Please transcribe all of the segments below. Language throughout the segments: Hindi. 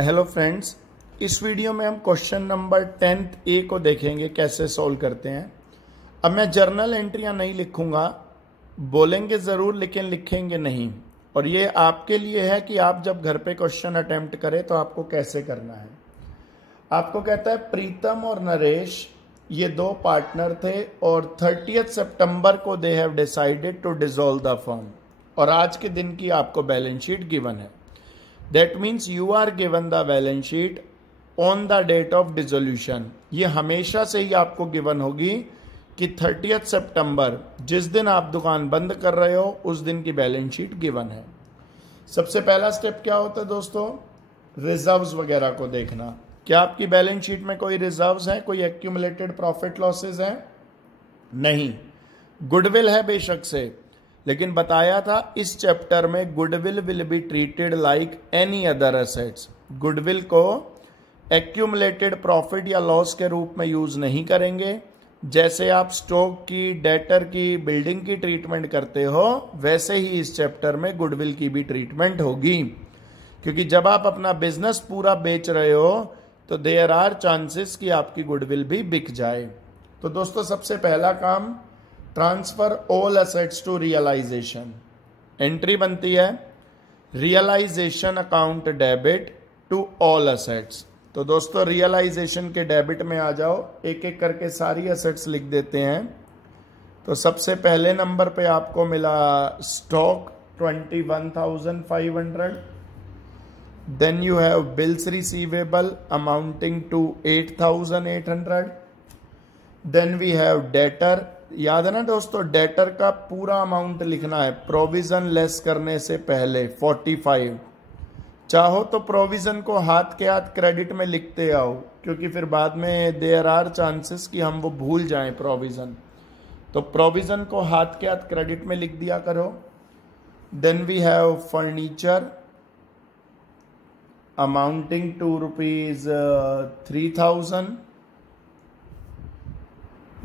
हेलो फ्रेंड्स, इस वीडियो में हम क्वेश्चन नंबर 10th ए को देखेंगे कैसे सॉल्व करते हैं। अब मैं जर्नल एंट्रियां नहीं लिखूंगा, बोलेंगे ज़रूर लेकिन लिखेंगे नहीं। और ये आपके लिए है कि आप जब घर पे क्वेश्चन अटेम्प्ट करें तो आपको कैसे करना है। आपको कहता है प्रीतम और नरेश ये दो पार्टनर थे और 30 सितंबर को they have decided to dissolve the firm, और आज के दिन की आपको बैलेंस शीट गिवन है। That means you are given the balance sheet on the date of dissolution। ये हमेशा से ही आपको गिवन होगी कि 30 सितंबर जिस दिन आप दुकान बंद कर रहे हो उस दिन की बैलेंस शीट गिवन है। सबसे पहला स्टेप क्या होता है दोस्तों, रिजर्व्स वगैरह को देखना। क्या आपकी बैलेंस शीट में कोई रिजर्व्स है, कोई एक्यूमुलेटेड प्रॉफिट लॉसेज है? नहीं। गुडविल है बेशक से, लेकिन बताया था इस चैप्टर में goodwill will be treated like any other assets. Goodwill को एक्यूमुलेटेड प्रॉफिट या लॉस के रूप में यूज नहीं करेंगे। जैसे आप स्टॉक की, डेटर की, बिल्डिंग की ट्रीटमेंट करते हो, वैसे ही इस चैप्टर में गुडविल की भी ट्रीटमेंट होगी, क्योंकि जब आप अपना बिजनेस पूरा बेच रहे हो तो देयर आर चांसेस कि आपकी गुडविल भी बिक जाए। तो दोस्तों सबसे पहला काम, transfer all assets to realisation. Entry बनती है realisation account debit to all assets. तो दोस्तों रियलाइजेशन के डेबिट में आ जाओ, एक एक करके सारी एसेट्स लिख देते हैं। तो सबसे पहले नंबर पे आपको मिला stock 21,500। Then you have bills receivable amounting to 8,800। Then we have debtor, याद है ना दोस्तों, डेटर का पूरा अमाउंट लिखना है प्रोविजन लेस करने से पहले 45। चाहो तो प्रोविजन को हाथ के हाथ क्रेडिट में लिखते आओ, क्योंकि फिर बाद में देयर आर चांसेस कि हम वो भूल जाएं प्रोविजन। तो प्रोविजन को हाथ के हाथ क्रेडिट में लिख दिया करो। Then we have furniture amounting to ₹3,000।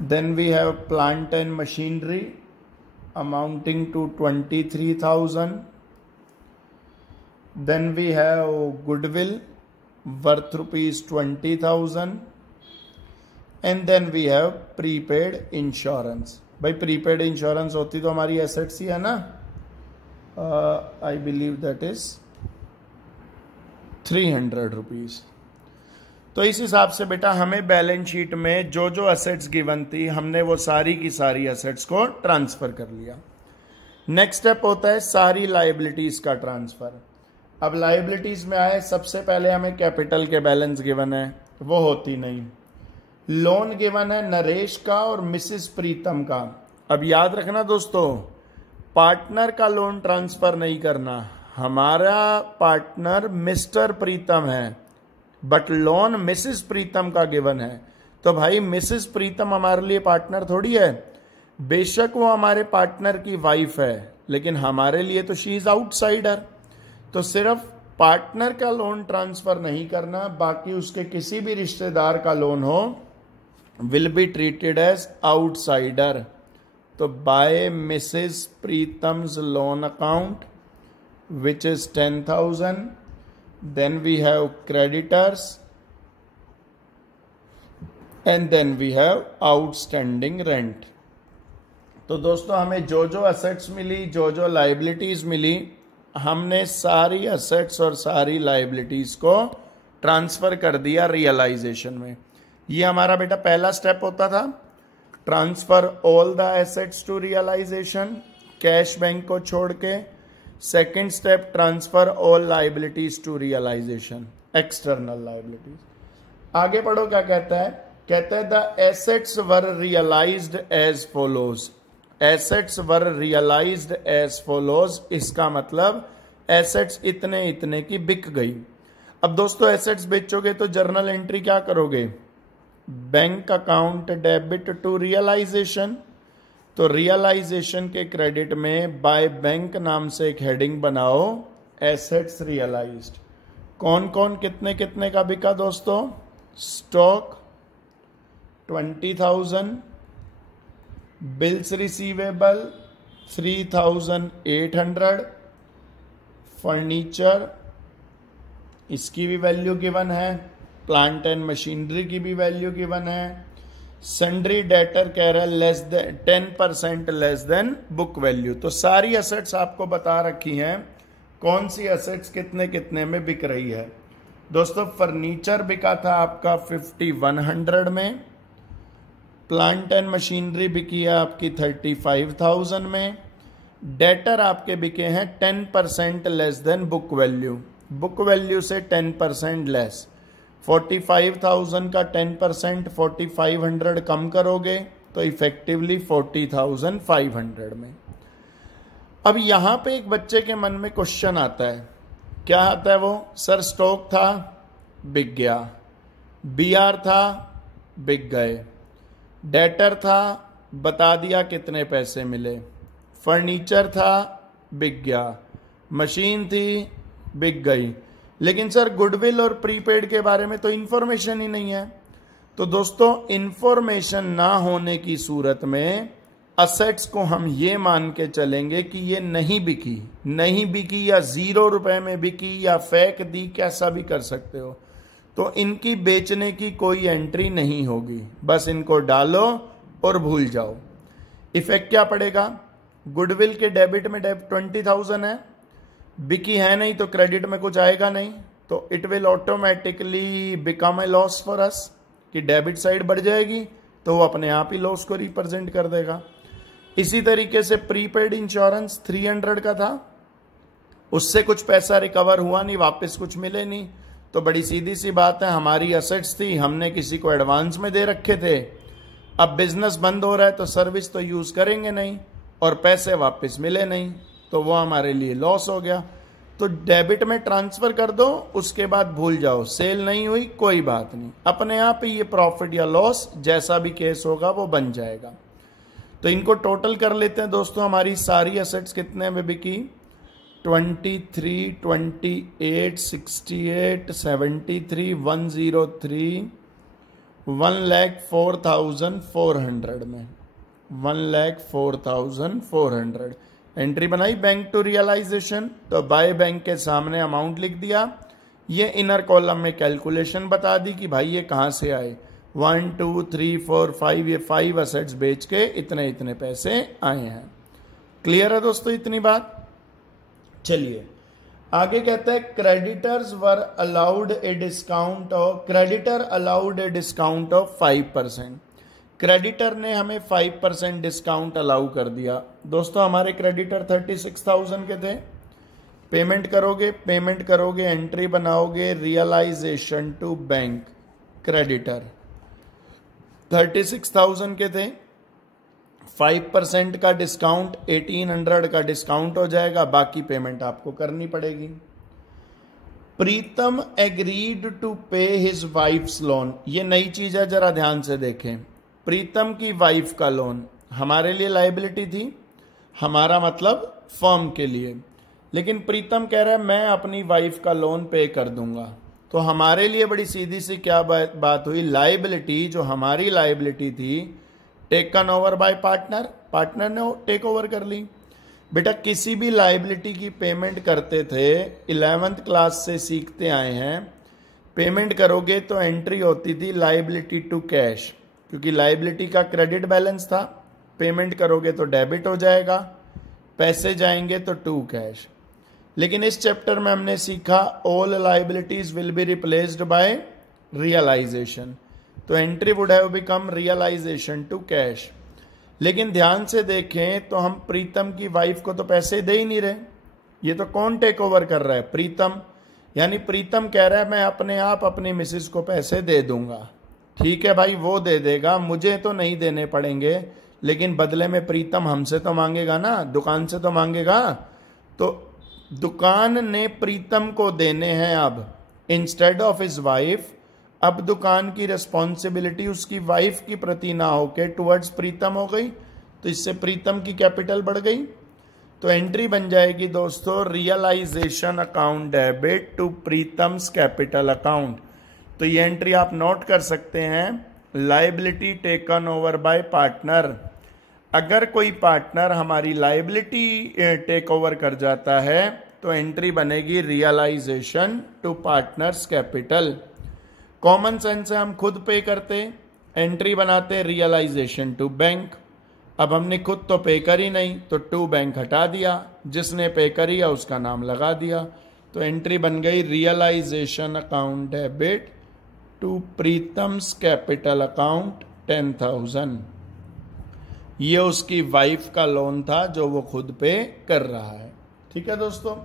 Then we have plant and machinery amounting to 23,000. Then we have goodwill worth ₹20,000. And then we have prepaid insurance। भाई प्रीपेड इंश्योरेंस होती तो हमारी एसेट्स ही है ना। I believe that is ₹300। तो इस हिसाब से बेटा हमें बैलेंस शीट में जो जो एसेट्स गिवन थी हमने वो सारी की सारी एसेट्स को ट्रांसफर कर लिया। नेक्स्ट स्टेप होता है सारी लायबिलिटीज का ट्रांसफर। अब लायबिलिटीज में आए, सबसे पहले हमें कैपिटल के बैलेंस गिवन है, वो होती नहीं। लोन गिवन है नरेश का और मिसिस प्रीतम का। अब याद रखना दोस्तों, पार्टनर का लोन ट्रांसफर नहीं करना। हमारा पार्टनर मिस्टर प्रीतम है, बट लोन मिसिस प्रीतम का गिवन है। तो भाई मिसिस प्रीतम हमारे लिए पार्टनर थोड़ी है। बेशक वो हमारे पार्टनर की वाइफ है, लेकिन हमारे लिए तो शी इज आउटसाइडर। तो सिर्फ पार्टनर का लोन ट्रांसफर नहीं करना, बाकी उसके किसी भी रिश्तेदार का लोन हो will be treated as outsider. तो by Mrs Pritam's loan account which is 10,000। Then we have creditors and then we have outstanding rent। तो दोस्तों हमें जो जो एसेट्स मिली, जो जो लाइबिलिटीज मिली, हमने सारी एसेट्स और सारी लाइबिलिटीज को ट्रांसफर कर दिया रियलाइजेशन में। ये हमारा बेटा पहला स्टेप होता था, transfer all the assets to realisation, cash bank को छोड़ के। Second step, transfer all liabilities to realisation, external liabilities. आगे पढ़ो क्या कहता है, कहता है the assets were realised as follows. Assets were realised as follows, इसका मतलब एसेट्स इतने इतने की बिक गई। अब दोस्तों एसेट्स बेचोगे तो जर्नल एंट्री क्या करोगे, bank account debit to realisation. तो रियलाइजेशन के क्रेडिट में बाय बैंक नाम से एक हेडिंग बनाओ, एसेट्स रियलाइज्ड। कौन कौन कितने कितने का बिका दोस्तों, स्टॉक 20,000, बिल्स रिसीवेबल 3,800, फर्नीचर इसकी भी वैल्यू गिवन है, प्लांट एंड मशीनरी की भी वैल्यू गिवन है। सन्ड्री डेटर कह रहा है less than 10% less than book value. तो सारी एसेट्स आपको बता रखी हैं कौन सी एसेट्स कितने कितने में बिक रही है। दोस्तों फर्नीचर बिका था आपका 5100 में, प्लांट एंड मशीनरी बिकी है आपकी 35,000 में, डेटर आपके बिके हैं 10% less than book value, book value से 10% लेस। 45,000 का 10% 4,500 कम करोगे तो इफेक्टिवली 40,500 में। अब यहां पे एक बच्चे के मन में क्वेश्चन आता है, क्या आता है वो, सर स्टॉक था बिक गया, बीआर था बिक गए, डेटर था बता दिया कितने पैसे मिले, फर्नीचर था बिक गया, मशीन थी बिक गई, लेकिन सर गुडविल और प्रीपेड के बारे में तो इंफॉर्मेशन ही नहीं है। तो दोस्तों इंफॉर्मेशन ना होने की सूरत में असेट्स को हम ये मान के चलेंगे कि ये नहीं बिकी या 0 रुपए में बिकी या फेंक दी, कैसा भी कर सकते हो, तो इनकी बेचने की कोई एंट्री नहीं होगी, बस इनको डालो और भूल जाओ। इफेक्ट क्या पड़ेगा, गुडविल के डेबिट में 20,000 है, बिकी है नहीं तो क्रेडिट में कुछ आएगा नहीं, तो it will automatically become a loss for us, कि डेबिट साइड बढ़ जाएगी तो वो अपने आप ही लॉस को रिप्रेजेंट कर देगा। इसी तरीके से प्रीपेड इंश्योरेंस 300 का था, उससे कुछ पैसा रिकवर हुआ नहीं, वापस कुछ मिले नहीं, तो बड़ी सीधी सी बात है, हमारी असेट्स थी, हमने किसी को एडवांस में दे रखे थे, अब बिजनेस बंद हो रहा है तो सर्विस तो यूज करेंगे नहीं और पैसे वापस मिले नहीं, तो वो हमारे लिए लॉस हो गया। तो डेबिट में ट्रांसफर कर दो, उसके बाद भूल जाओ, सेल नहीं हुई कोई बात नहीं, अपने आप ही ये प्रॉफिट या लॉस जैसा भी केस होगा वो बन जाएगा। तो इनको टोटल कर लेते हैं दोस्तों, हमारी सारी एसेट्स कितने में बिकी, 23, 28, 68, 73, 103, 1,04,400 में, 1,04,400 एंट्री बनाई बैंक टू रियलाइजेशन, तो बाय बैंक के सामने अमाउंट लिख दिया, ये इनर कॉलम में कैलकुलेशन बता दी कि भाई ये कहां से आए, 1 2 3 4 5, ये 5 असेट्स बेच के इतने इतने पैसे आए हैं। क्लियर है दोस्तों इतनी बात। चलिए आगे कहता है creditors were allowed a discount of, creditor allowed a discount of 5%, creditor ने हमें 5% डिस्काउंट अलाउ कर दिया। दोस्तों हमारे क्रेडिटर 36,000 के थे, पेमेंट करोगे एंट्री बनाओगे रियलाइजेशन टू बैंक, क्रेडिटर 36,000 के थे, 5% का डिस्काउंट 1,800 का डिस्काउंट हो जाएगा, बाकी पेमेंट आपको करनी पड़ेगी। प्रीतम एग्रीड टू पे हिज वाइफ्स लोन, ये नई चीज है, जरा ध्यान से देखें। प्रीतम की वाइफ का लोन हमारे लिए लायबिलिटी थी, हमारा मतलब फर्म के लिए, लेकिन प्रीतम कह रहा है मैं अपनी वाइफ का लोन पे कर दूंगा, तो हमारे लिए बड़ी सीधी सी क्या बात हुई, लायबिलिटी जो हमारी लायबिलिटी थी taken over by partner, partner ने टेक ओवर कर ली। बेटा किसी भी लायबिलिटी की पेमेंट करते थे 11th क्लास से सीखते आए हैं, पेमेंट करोगे तो एंट्री होती थी लायबिलिटी टू कैश, क्योंकि लायबिलिटी का क्रेडिट बैलेंस था, पेमेंट करोगे तो डेबिट हो जाएगा, पैसे जाएंगे तो टू कैश। लेकिन इस चैप्टर में हमने सीखा all liabilities will be replaced by realisation, तो entry would have become realisation to cash. लेकिन ध्यान से देखें तो हम प्रीतम की वाइफ को तो पैसे दे ही नहीं रहे, ये तो कौन टेक ओवर कर रहा है, प्रीतम, यानी प्रीतम कह रहा है मैं अपने आप अपनी मिसेस को पैसे दे दूंगा। ठीक है भाई वो दे देगा, मुझे तो नहीं देने पड़ेंगे, लेकिन बदले में प्रीतम हमसे तो मांगेगा ना, दुकान से तो मांगेगा, तो दुकान ने प्रीतम को देने हैं अब इंस्टेड ऑफ हिज वाइफ, अब दुकान की रिस्पॉन्सिबिलिटी उसकी वाइफ की प्रति ना होके टुवर्ड्स प्रीतम हो गई, तो इससे प्रीतम की कैपिटल बढ़ गई, तो एंट्री बन जाएगी दोस्तों realisation account debit to Pritam's capital account. तो ये एंट्री आप नोट कर सकते हैं, liability taken over by partner. अगर कोई पार्टनर हमारी लायबिलिटी टेक ओवर कर जाता है तो एंट्री बनेगी realisation to partners' capital. Common sense से हम खुद पे करते, एंट्री बनाते रियलाइजेशन टू बैंक। अब हमने खुद तो पे करी नहीं, तो टू बैंक हटा दिया, जिसने पे करी है उसका नाम लगा दिया, तो एंट्री बन गई realisation account debit to Pritam's capital account 10,000। ये उसकी वाइफ का लोन था जो वो खुद पे कर रहा है। ठीक है दोस्तों,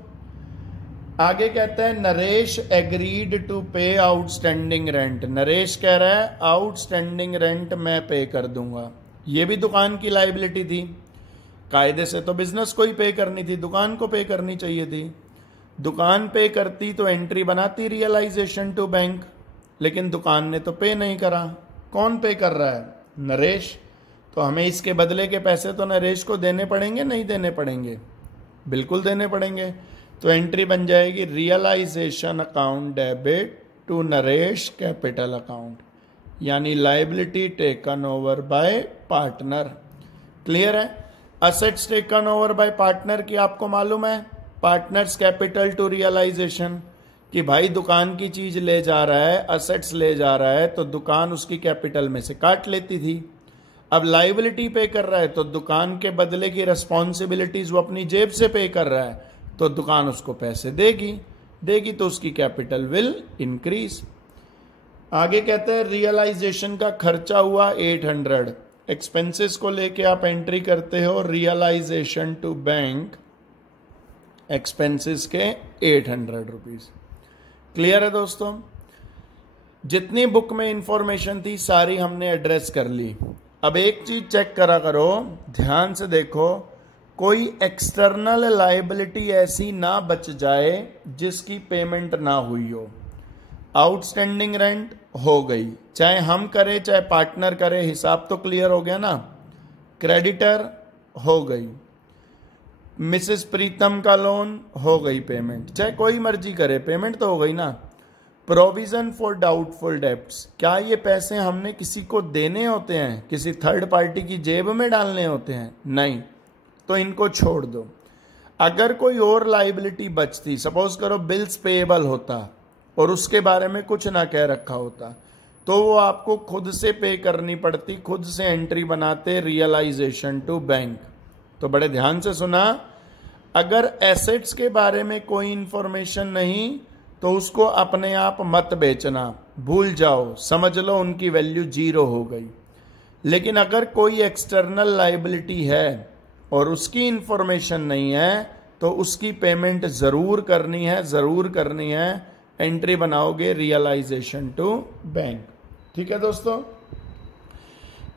आगे कहते हैं नरेश एग्रीड टू पे आउटस्टैंडिंग रेंट। नरेश कह रहा है आउटस्टैंडिंग रेंट मैं पे कर दूंगा। ये भी दुकान की लाइबिलिटी थी, कायदे से तो बिजनेस को ही पे करनी थी, दुकान को पे करनी चाहिए थी। दुकान पे करती तो एंट्री बनाती रियलाइजेशन टू बैंक, लेकिन दुकान ने तो पे नहीं करा। कौन पे कर रहा है? नरेश। तो हमें इसके बदले के पैसे तो नरेश को देने पड़ेंगे, नहीं देने पड़ेंगे? बिल्कुल देने पड़ेंगे। तो एंट्री बन जाएगी realisation account debit to Naresh capital account, यानी liability taken over by partner. Clear है? Assets taken over by partner की आपको मालूम है, पार्टनर्स कैपिटल टू रियलाइजेशन, कि भाई दुकान की चीज ले जा रहा है, असेट्स ले जा रहा है, तो दुकान उसकी कैपिटल में से काट लेती थी। अब लाइबिलिटी पे कर रहा है तो दुकान के बदले की रिस्पॉन्सिबिलिटीज वो अपनी जेब से पे कर रहा है, तो दुकान उसको पैसे देगी तो उसकी कैपिटल विल इंक्रीज। आगे कहते हैं रियलाइजेशन का खर्चा हुआ 800। एक्सपेंसेस को लेके आप एंट्री करते हो रियलाइजेशन टू बैंक, एक्सपेंसेस के 800 रुपीज। क्लियर है दोस्तों? जितनी बुक में इंफॉर्मेशन थी सारी हमने एड्रेस कर ली। अब एक चीज चेक करा करो, ध्यान से देखो, कोई एक्सटर्नल लायबिलिटी ऐसी ना बच जाए जिसकी पेमेंट ना हुई हो। आउटस्टैंडिंग रेंट हो गई, चाहे हम करें चाहे पार्टनर करे, हिसाब तो क्लियर हो गया ना। क्रेडिटर हो गई, मिसेस प्रीतम का लोन हो गई पेमेंट, चाहे कोई मर्जी करे पेमेंट तो हो गई ना। प्रोविजन फॉर डाउटफुल डेब्ट्स, क्या ये पैसे हमने किसी को देने होते हैं, किसी थर्ड पार्टी की जेब में डालने होते हैं? नहीं, तो इनको छोड़ दो। अगर कोई और लाइबिलिटी बचती, सपोज करो बिल्स पेएबल होता और उसके बारे में कुछ ना कह रखा होता, तो वो आपको खुद से पे करनी पड़ती, खुद से एंट्री बनाते रियलाइजेशन टू बैंक। तो बड़े ध्यान से सुना, अगर एसेट्स के बारे में कोई इंफॉर्मेशन नहीं तो उसको अपने आप मत बेचना, भूल जाओ, समझ लो उनकी वैल्यू 0 हो गई। लेकिन अगर कोई एक्सटर्नल लाइबिलिटी है और उसकी इंफॉर्मेशन नहीं है तो उसकी पेमेंट जरूर करनी है, एंट्री बनाओगे रियलाइजेशन टू बैंक। ठीक है दोस्तों,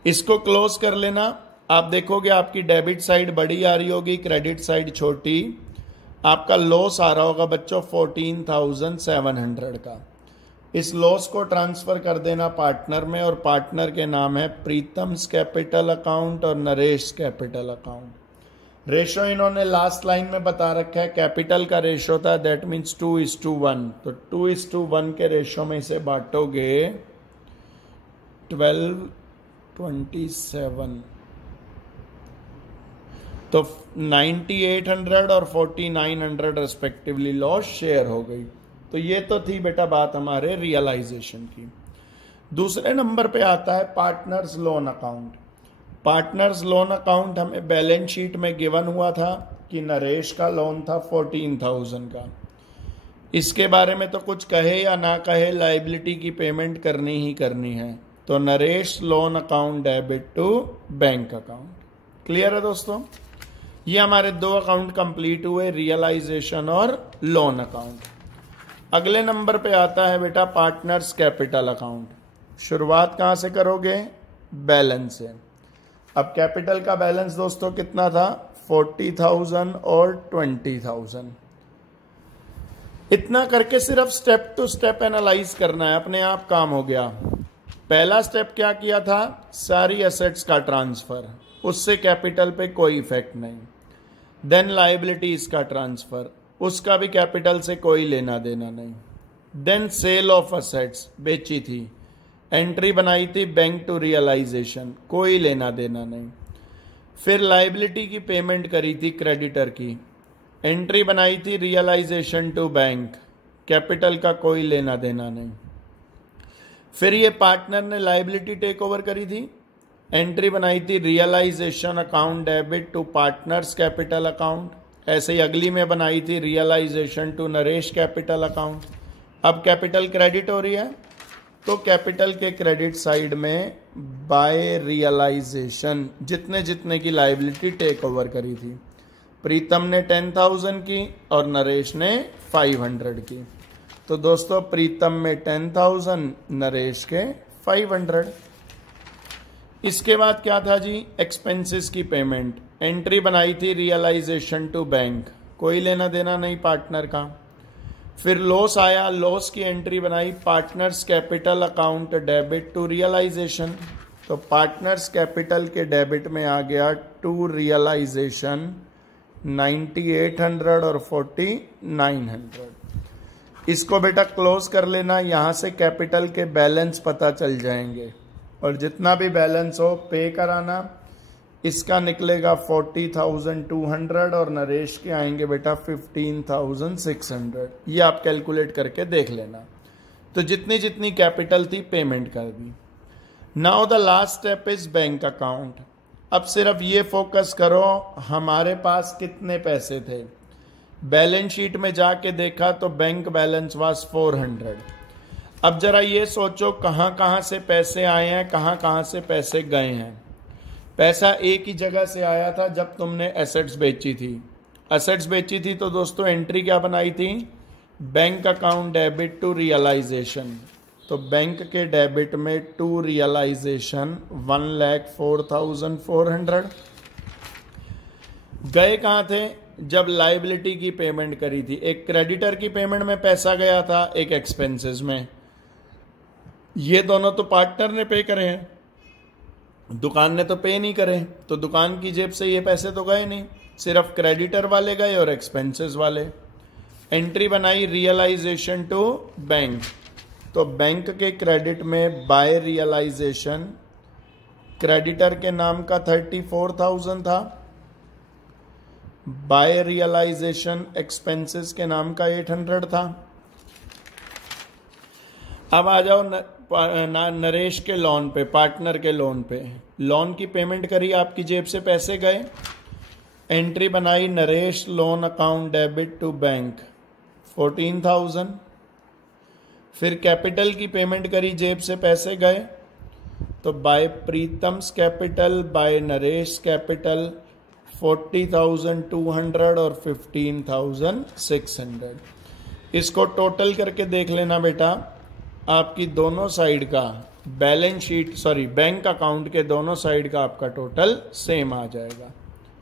इसको क्लोज कर लेना। आप देखोगे आपकी डेबिट साइड बड़ी आ रही होगी, क्रेडिट साइड छोटी। आपका लॉस आ रहा होगा बच्चों 14,700 का। इस लॉस को ट्रांसफर कर देना पार्टनर में, और पार्टनर के नाम है प्रीतम्स कैपिटल अकाउंट और नरेश कैपिटल अकाउंट। रेशो इन्होंने लास्ट लाइन में बता रखा है, कैपिटल का रेशो था, दैट मीन्स 2:1। तो 2:1 के रेशो में इसे बांटोगे 1227, तो 9800 और 4900 रेस्पेक्टिवली लॉस शेयर हो गई। तो ये तो थी बेटा बात हमारे रियलाइजेशन की। दूसरे नंबर पे आता है partners loan account. Partners loan account हमें बैलेंस शीट में गिवन हुआ था कि नरेश का लोन था 14,000 का। इसके बारे में तो कुछ कहे या ना कहे लाइबिलिटी की पेमेंट करनी ही करनी है, तो Naresh loan account debit to bank account. Clear है दोस्तों? ये हमारे 2 अकाउंट कंप्लीट हुए, रियलाइजेशन और लोन अकाउंट। अगले नंबर पे आता है बेटा पार्टनर्स कैपिटल अकाउंट। शुरुआत कहां से करोगे? बैलेंस से। अब कैपिटल का बैलेंस दोस्तों कितना था? 40,000 और 20,000। इतना करके सिर्फ स्टेप टू स्टेप एनालाइज करना है, अपने आप काम हो गया। पहला स्टेप क्या किया था? सारी एसेट्स का ट्रांसफर, उससे कैपिटल पे कोई इफेक्ट नहीं। देन लायबिलिटीज का ट्रांसफर, उसका भी कैपिटल से कोई लेना देना नहीं। देन सेल ऑफ असेट्स, बेची थी, एंट्री बनाई थी बैंक टू रियलाइजेशन, कोई लेना देना नहीं। फिर लायबिलिटी की पेमेंट करी थी क्रेडिटर की, एंट्री बनाई थी रियलाइजेशन टू बैंक, कैपिटल का कोई लेना देना नहीं। फिर ये पार्टनर ने लायबिलिटी टेक ओवर करी थी, एंट्री बनाई थी realisation account debit to partners' capital account. ऐसे ही अगली में बनाई थी realisation to Naresh capital account. अब कैपिटल क्रेडिट हो रही है तो कैपिटल के क्रेडिट साइड में बाय रियलाइजेशन जितने जितने की लायबिलिटी टेक ओवर करी थी, प्रीतम ने 10,000 की और नरेश ने 500 की। तो दोस्तों प्रीतम में 10,000, नरेश के 500। इसके बाद क्या था जी, एक्सपेंसेस की पेमेंट। एंट्री बनाई थी रियलाइजेशन टू बैंक, कोई लेना देना नहीं पार्टनर का। फिर लॉस आया, लॉस की एंट्री बनाई partners' capital account debit to realisation. तो पार्टनर्स कैपिटल के डेबिट में आ गया टू रियलाइजेशन 9800 और 4900। इसको बेटा क्लोज कर लेना, यहां से कैपिटल के बैलेंस पता चल जाएंगे और जितना भी बैलेंस हो पे कराना। इसका निकलेगा 40,200 और नरेश के आएंगे बेटा 15,600। ये आप कैलकुलेट करके देख लेना। तो जितनी जितनी कैपिटल थी पेमेंट कर दी। Now the last step is bank account. अब सिर्फ ये फोकस करो हमारे पास कितने पैसे थे। बैलेंस शीट में जाके देखा तो बैंक बैलेंस वाज 400। अब जरा ये सोचो कहाँ कहाँ से पैसे आए हैं, कहाँ कहाँ से पैसे गए हैं। पैसा एक ही जगह से आया था जब तुमने एसेट्स बेची थी। एसेट्स बेची थी तो दोस्तों एंट्री क्या बनाई थी, bank account debit to realisation. तो बैंक के डेबिट में टू रियलाइजेशन 1,04,400। गए कहाँ थे, जब लायबिलिटी की पेमेंट करी थी। एक क्रेडिटर की पेमेंट में पैसा गया था, एक एक्सपेंसेस में। ये दोनों तो पार्टनर ने पे करे हैं, दुकान ने तो पे नहीं करे, तो दुकान की जेब से ये पैसे तो गए नहीं, सिर्फ क्रेडिटर वाले गए और एक्सपेंसेस वाले। एंट्री बनाई रियलाइजेशन टू बैंक, तो बैंक के क्रेडिट में बाय रियलाइजेशन क्रेडिटर के नाम का 34,000 था, बाय रियलाइजेशन एक्सपेंसेस के नाम का 800 था। अब आ जाओ नरेश के लोन पे, पार्टनर के लोन पे। लोन की पेमेंट करी, आपकी जेब से पैसे गए। एंट्री बनाई Naresh loan account debit to bank 14,000। फिर कैपिटल की पेमेंट करी, जेब से पैसे गए, तो by Pritam's capital by Naresh capital 40,200 और 15,600। इसको टोटल करके देख लेना बेटा, आपकी दोनों साइड का बैलेंस शीट बैंक अकाउंट के दोनों साइड का आपका टोटल सेम आ जाएगा।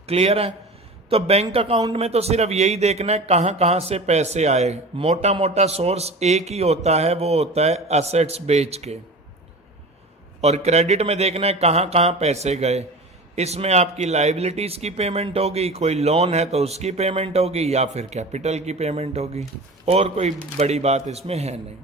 क्लियर है। तो बैंक अकाउंट में तो सिर्फ यही देखना है कहां कहां से पैसे आए। मोटा मोटा सोर्स एक ही होता है, वो होता है एसेट्स बेच के। और क्रेडिट में देखना है कहां कहां पैसे गए। इसमें आपकी लायबिलिटीज की पेमेंट होगी, कोई लोन है तो उसकी पेमेंट होगी, या फिर कैपिटल की पेमेंट होगी। और कोई बड़ी बात इसमें है नहीं।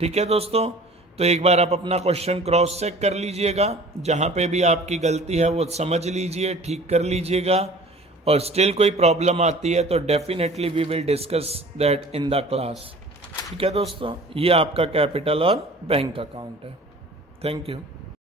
ठीक है दोस्तों, तो एक बार आप अपना क्वेश्चन क्रॉस चेक कर लीजिएगा, जहां पे भी आपकी गलती है वो समझ लीजिए, ठीक कर लीजिएगा। और स्टिल कोई प्रॉब्लम आती है तो definitely we will discuss that in the class. ठीक है दोस्तों, ये आपका कैपिटल और बैंक अकाउंट है। Thank you.